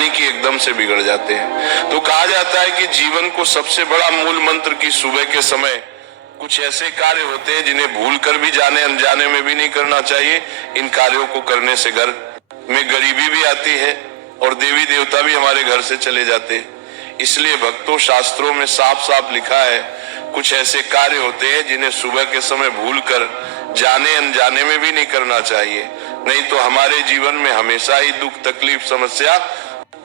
यानी कि एकदम से बिगड़ जाते हैं। तो कहा जाता है कि जीवन को सबसे बड़ा मूल मंत्र कि सुबह के समय कुछ ऐसे कार्य होते हैं जिन्हें भूल कर भी जाने अनजाने में भी नहीं करना चाहिए। इन कार्यों को करने से घर में गरीबी भी आती है और देवी देवता भी हमारे घर से चले जाते हैं। इसलिए भक्तों, शास्त्रों में साफ साफ लिखा है कुछ ऐसे कार्य होते हैं जिन्हें सुबह के समय भूल कर जाने अनजाने में भी नहीं करना चाहिए, नहीं तो हमारे जीवन में हमेशा ही दुख तकलीफ समस्या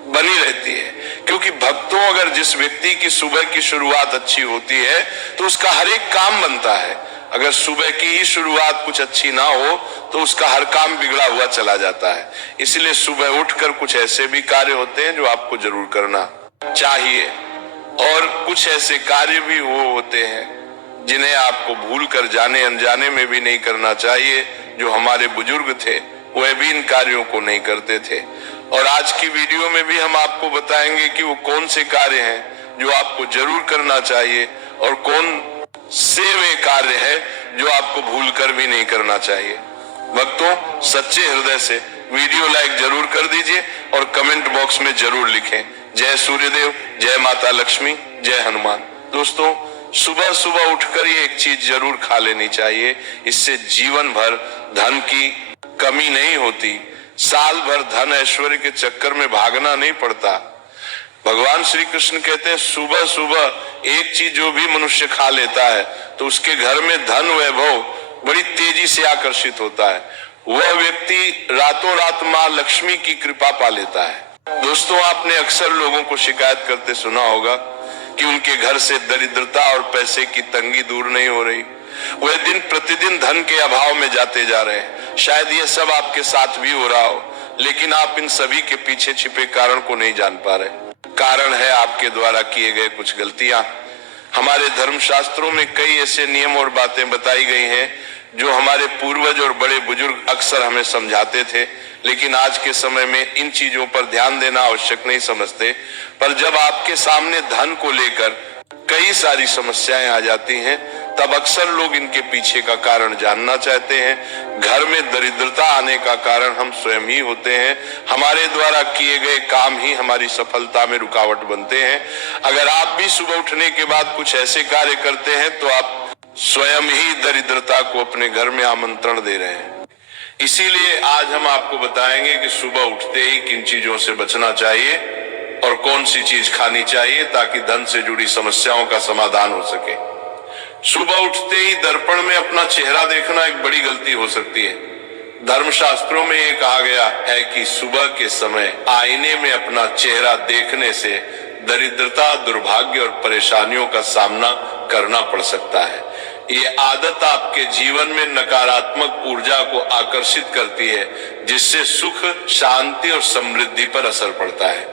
बनी रहती है। क्योंकि भक्तों, अगर जिस व्यक्ति की सुबह की शुरुआत अच्छी होती है तो उसका हर एक काम बनता है। अगर सुबह की ही शुरुआत कुछ अच्छी ना हो तो उसका हर काम बिगड़ा हुआ चला जाता है। इसलिए सुबह उठकर कुछ ऐसे भी कार्य होते हैं जो आपको जरूर करना चाहिए और कुछ ऐसे कार्य भी वो होते हैं जिन्हें आपको भूल कर जाने अनजाने में भी नहीं करना चाहिए। जो हमारे बुजुर्ग थे वह भी इन कार्यों को नहीं करते थे और आज की वीडियो में भी हम आपको बताएंगे कि वो कौन से कार्य हैं जो आपको जरूर करना चाहिए और कौन से वे कार्य है जो आपको भूल कर भी नहीं करना चाहिए। भक्तों, सच्चे हृदय से वीडियो लाइक जरूर कर दीजिए और कमेंट बॉक्स में जरूर लिखें जय सूर्यदेव, जय माता लक्ष्मी, जय हनुमान। दोस्तों, सुबह सुबह उठकर ये एक चीज जरूर खा लेनी चाहिए, इससे जीवन भर धन की कमी नहीं होती, साल भर धन ऐश्वर्य के चक्कर में भागना नहीं पड़ता। भगवान श्री कृष्ण कहते हैं सुबह सुबह एक चीज जो भी मनुष्य खा लेता है तो उसके घर में धन वैभव बड़ी तेजी से आकर्षित होता है। वह व्यक्ति रातों रात माँ लक्ष्मी की कृपा पा लेता है। दोस्तों, आपने अक्सर लोगों को शिकायत करते सुना होगा कि उनके घर से दरिद्रता और पैसे की तंगी दूर नहीं हो रही, वह दिन प्रतिदिन धन के अभाव में जाते जा रहे हैं। शायद यह सब आपके साथ भी हो रहा हो, लेकिन आप इन सभी के पीछे छिपे कारण को नहीं जान पा रहे। कारण है आपके द्वारा किए गए कुछ गलतियां। हमारे धर्म शास्त्रों में कई ऐसे नियम और बातें बताई गई हैं जो हमारे पूर्वज और बड़े बुजुर्ग अक्सर हमें समझाते थे, लेकिन आज के समय में इन चीजों पर ध्यान देना आवश्यक नहीं समझते। पर जब आपके सामने धन को लेकर कई सारी समस्याएं आ जाती हैं तब अक्सर लोग इनके पीछे का कारण जानना चाहते हैं। घर में दरिद्रता आने का कारण हम स्वयं ही होते हैं। हमारे द्वारा किए गए काम ही हमारी सफलता में रुकावट बनते हैं। अगर आप भी सुबह उठने के बाद कुछ ऐसे कार्य करते हैं तो आप स्वयं ही दरिद्रता को अपने घर में आमंत्रण दे रहे हैं। इसीलिए आज हम आपको बताएंगे कि सुबह उठते ही किन चीजों से बचना चाहिए और कौन सी चीज खानी चाहिए ताकि धन से जुड़ी समस्याओं का समाधान हो सके। सुबह उठते ही दर्पण में अपना चेहरा देखना एक बड़ी गलती हो सकती है। धर्मशास्त्रों में ये कहा गया है कि सुबह के समय आईने में अपना चेहरा देखने से दरिद्रता, दुर्भाग्य और परेशानियों का सामना करना पड़ सकता है। ये आदत आपके जीवन में नकारात्मक ऊर्जा को आकर्षित करती है, जिससे सुख, शांति और समृद्धि पर असर पड़ता है।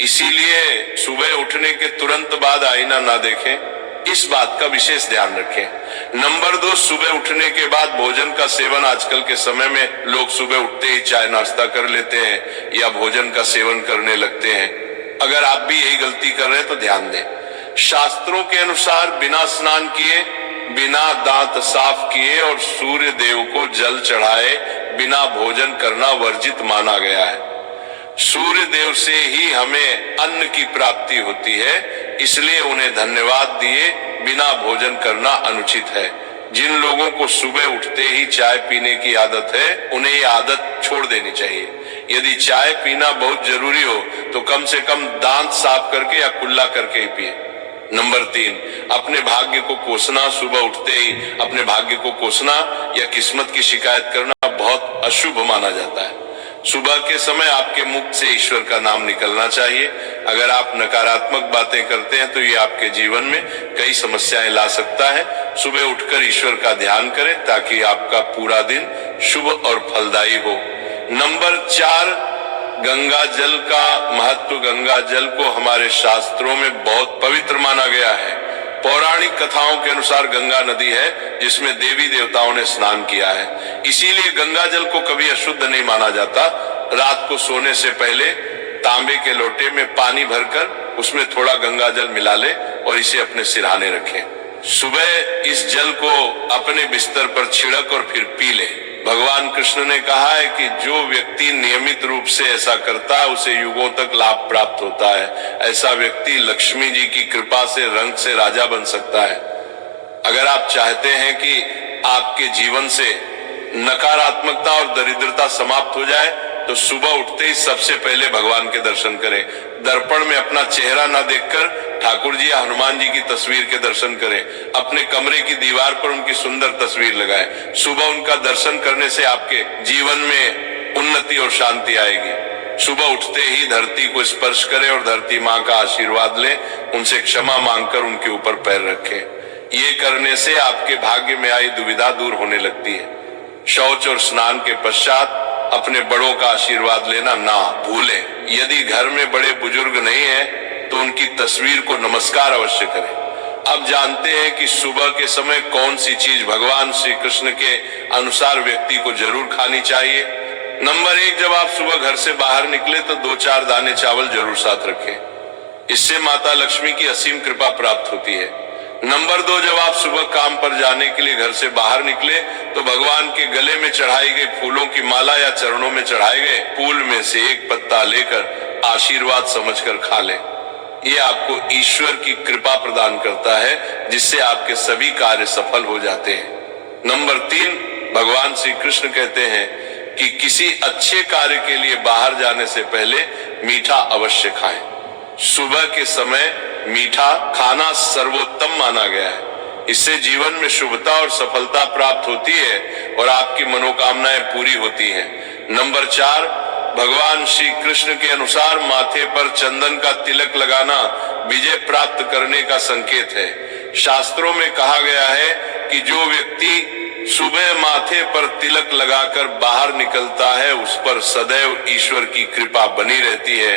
इसीलिए सुबह उठने के तुरंत बाद आईना ना देखें, इस बात का विशेष ध्यान रखें। नंबर 2, सुबह उठने के बाद भोजन का सेवन। आजकल के समय में लोग सुबह उठते ही चाय नाश्ता कर लेते हैं या भोजन का सेवन करने लगते हैं। अगर आप भी यही गलती कर रहे हैं तो ध्यान दें। शास्त्रों के अनुसार बिना स्नान किए, बिना दांत साफ किए और सूर्य देव को जल चढ़ाए बिना भोजन करना वर्जित माना गया है। सूर्य देव से ही हमें अन्न की प्राप्ति होती है, इसलिए उन्हें धन्यवाद दिए बिना भोजन करना अनुचित है। जिन लोगों को सुबह उठते ही चाय पीने की आदत है उन्हें ये आदत छोड़ देनी चाहिए। यदि चाय पीना बहुत जरूरी हो तो कम से कम दांत साफ करके या कुल्ला करके ही पिए। नंबर 3, अपने भाग्य को कोसना। सुबह उठते ही अपने भाग्य को कोसना या किस्मत की शिकायत करना बहुत अशुभ माना जाता है। सुबह के समय आपके मुख से ईश्वर का नाम निकलना चाहिए। अगर आप नकारात्मक बातें करते हैं तो ये आपके जीवन में कई समस्याएं ला सकता है। सुबह उठकर ईश्वर का ध्यान करें ताकि आपका पूरा दिन शुभ और फलदायी हो। नंबर 4, गंगा जल का महत्व। गंगा जल को हमारे शास्त्रों में बहुत पवित्र माना गया है। पौराणिक कथाओं के अनुसार गंगा नदी है जिसमें देवी देवताओं ने स्नान किया है। इसीलिए गंगा जल को कभी अशुद्ध नहीं माना जाता। रात को सोने से पहले तांबे के लोटे में पानी भरकर उसमें थोड़ा गंगा जल मिला ले और इसे अपने सिरहाने रखें। सुबह इस जल को अपने बिस्तर पर छिड़क और फिर पी ले। भगवान कृष्ण ने कहा है कि जो व्यक्ति नियमित रूप से ऐसा करता है उसे युगों तक लाभ प्राप्त होता है। ऐसा व्यक्ति लक्ष्मी जी की कृपा से रंग से राजा बन सकता है। अगर आप चाहते हैं कि आपके जीवन से नकारात्मकता और दरिद्रता समाप्त हो जाए तो सुबह उठते ही सबसे पहले भगवान के दर्शन करें। दर्पण में अपना चेहरा न देखकर ठाकुर जी या हनुमान जी की तस्वीर के दर्शन करें। अपने कमरे की दीवार पर उनकी सुंदर तस्वीर लगाएं। सुबह उनका दर्शन करने से आपके जीवन में उन्नति और शांति आएगी। सुबह उठते ही धरती को स्पर्श करें और धरती माँ का आशीर्वाद लें। उनसे क्षमा मांगकर उनके ऊपर पैर रखें। ये करने से आपके भाग्य में आई दुविधा दूर होने लगती है। शौच और स्नान के पश्चात अपने बड़ों का आशीर्वाद लेना ना भूलें। यदि घर में बड़े बुजुर्ग नहीं है तो उनकी तस्वीर को नमस्कार अवश्य करें। अब जानते हैं कि सुबह के समय कौन सी चीज भगवान श्री कृष्ण के अनुसार व्यक्ति को जरूर खानी चाहिए। नंबर 1, जब आप सुबह घर से बाहर निकले तो 2-4 दाने चावल जरूर साथ रखें। इससे माता लक्ष्मी की असीम कृपा प्राप्त होती है। नंबर 2, जब आप सुबह काम पर जाने के लिए घर से बाहर निकले तो भगवान के गले में चढ़ाई गई फूलों की माला या चरणों में चढ़ाए गए फूल में से एक पत्ता लेकर आशीर्वाद समझकर खा लें। ये आपको ईश्वर की कृपा प्रदान करता है जिससे आपके सभी कार्य सफल हो जाते हैं। नंबर 3, भगवान श्री कृष्ण कहते हैं कि किसी अच्छे कार्य के लिए बाहर जाने से पहले मीठा अवश्य खाएं। सुबह के समय मीठा खाना सर्वोत्तम माना गया है। इससे जीवन में शुभता और सफलता प्राप्त होती है और आपकी मनोकामनाएं पूरी होती हैं। नंबर 4, भगवान श्री कृष्ण के अनुसार माथे पर चंदन का तिलक लगाना विजय प्राप्त करने का संकेत है। शास्त्रों में कहा गया है कि जो व्यक्ति सुबह माथे पर तिलक लगाकर बाहर निकलता है उस पर सदैव ईश्वर की कृपा बनी रहती है।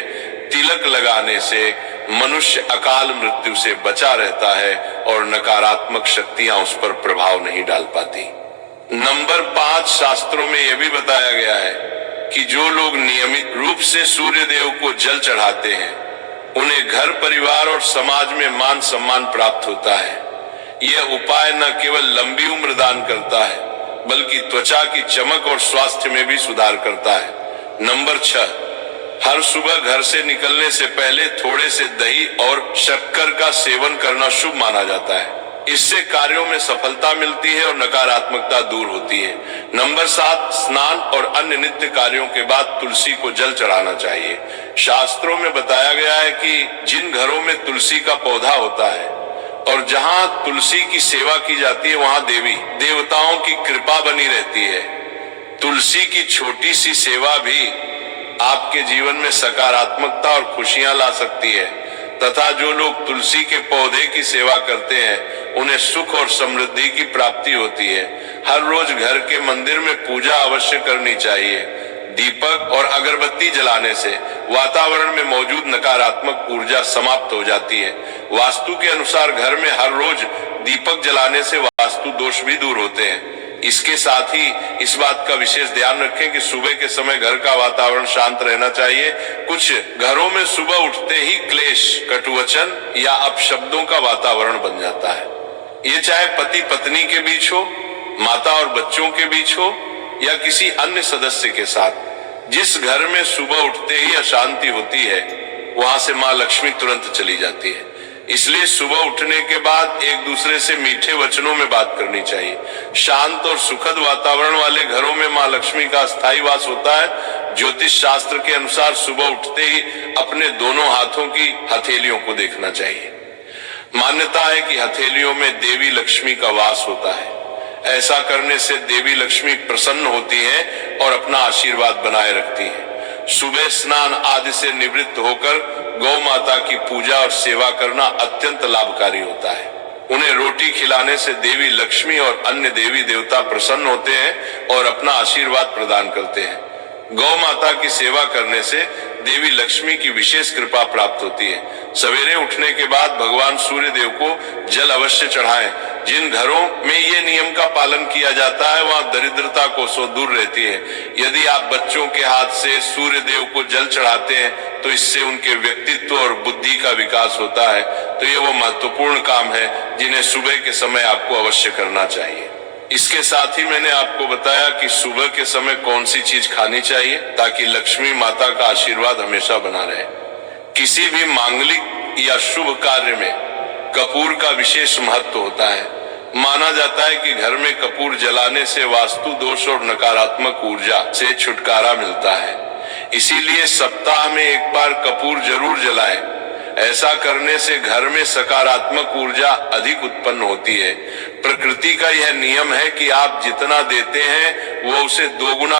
तिलक लगाने से मनुष्य अकाल मृत्यु से बचा रहता है और नकारात्मक शक्तियां उस पर प्रभाव नहीं डाल पाती। नंबर 5, शास्त्रों में यह भी बताया गया है कि जो लोग नियमित रूप से सूर्य देव को जल चढ़ाते हैं उन्हें घर परिवार और समाज में मान सम्मान प्राप्त होता है। यह उपाय न केवल लंबी उम्र दान करता है बल्कि त्वचा की चमक और स्वास्थ्य में भी सुधार करता है। नंबर 6, हर सुबह घर से निकलने से पहले थोड़े से दही और शक्कर का सेवन करना शुभ माना जाता है। इससे कार्यों में सफलता मिलती है और नकारात्मकता दूर होती है। नंबर 7, स्नान और अन्य नित्य कार्यों के बाद तुलसी को जल चढ़ाना चाहिए। शास्त्रों में बताया गया है कि जिन घरों में तुलसी का पौधा होता है और जहां तुलसी की सेवा की जाती है वहां देवी देवताओं की कृपा बनी रहती है। तुलसी की छोटी सी सेवा भी आपके जीवन में सकारात्मकता और खुशियां ला सकती है तथा जो लोग तुलसी के पौधे की सेवा करते हैं उन्हें सुख और समृद्धि की प्राप्ति होती है। हर रोज घर के मंदिर में पूजा अवश्य करनी चाहिए। दीपक और अगरबत्ती जलाने से वातावरण में मौजूद नकारात्मक ऊर्जा समाप्त हो जाती है। वास्तु के अनुसार घर में हर रोज दीपक जलाने से वास्तु दोष भी दूर होते हैं। इसके साथ ही इस बात का विशेष ध्यान रखें कि सुबह के समय घर का वातावरण शांत रहना चाहिए। कुछ घरों में सुबह उठते ही क्लेश, कटुवचन या अपशब्दों का वातावरण बन जाता है। ये चाहे पति पत्नी के बीच हो, माता और बच्चों के बीच हो या किसी अन्य सदस्य के साथ। जिस घर में सुबह उठते ही अशांति होती है वहां से माँ लक्ष्मी तुरंत चली जाती है। इसलिए सुबह उठने के बाद एक दूसरे से मीठे वचनों में बात करनी चाहिए। शांत और सुखद वातावरण वाले घरों में माँ लक्ष्मी का स्थायी वास होता है। ज्योतिष शास्त्र के अनुसार सुबह उठते ही अपने दोनों हाथों की हथेलियों को देखना चाहिए। मान्यता है कि हथेलियों में देवी लक्ष्मी का वास होता है। ऐसा करने से देवी लक्ष्मी प्रसन्न होती है और अपना आशीर्वाद बनाए रखती है। सुबह स्नान आदि से निवृत्त होकर गौ माता की पूजा और सेवा करना अत्यंत लाभकारी होता है। उन्हें रोटी खिलाने से देवी लक्ष्मी और अन्य देवी देवता प्रसन्न होते हैं और अपना आशीर्वाद प्रदान करते हैं। गौ माता की सेवा करने से देवी लक्ष्मी की विशेष कृपा प्राप्त होती है। सवेरे उठने के बाद भगवान सूर्य देव को जल अवश्य चढ़ाएं। जिन घरों में ये नियम का पालन किया जाता है वहां दरिद्रता को सो दूर रहती है। यदि आप बच्चों के हाथ से सूर्य देव को जल चढ़ाते हैं तो इससे उनके व्यक्तित्व और बुद्धि का विकास होता है। तो ये वो महत्वपूर्ण काम है जिन्हें सुबह के समय आपको अवश्य करना चाहिए। इसके साथ ही मैंने आपको बताया कि सुबह के समय कौन सी चीज खानी चाहिए ताकि लक्ष्मी माता का आशीर्वाद हमेशा बना रहे। किसी भी मांगलिक या शुभ कार्य में कपूर का विशेष महत्व होता है। माना जाता है कि घर में कपूर जलाने से वास्तु दोष और नकारात्मक ऊर्जा से छुटकारा मिलता है। इसीलिए सप्ताह में एक बार कपूर जरूर जलाएं। ऐसा करने से घर में सकारात्मक ऊर्जा अधिक उत्पन्न होती है। प्रकृति का यह नियम है कि आप जितना देते हैं वो उसे दोगुना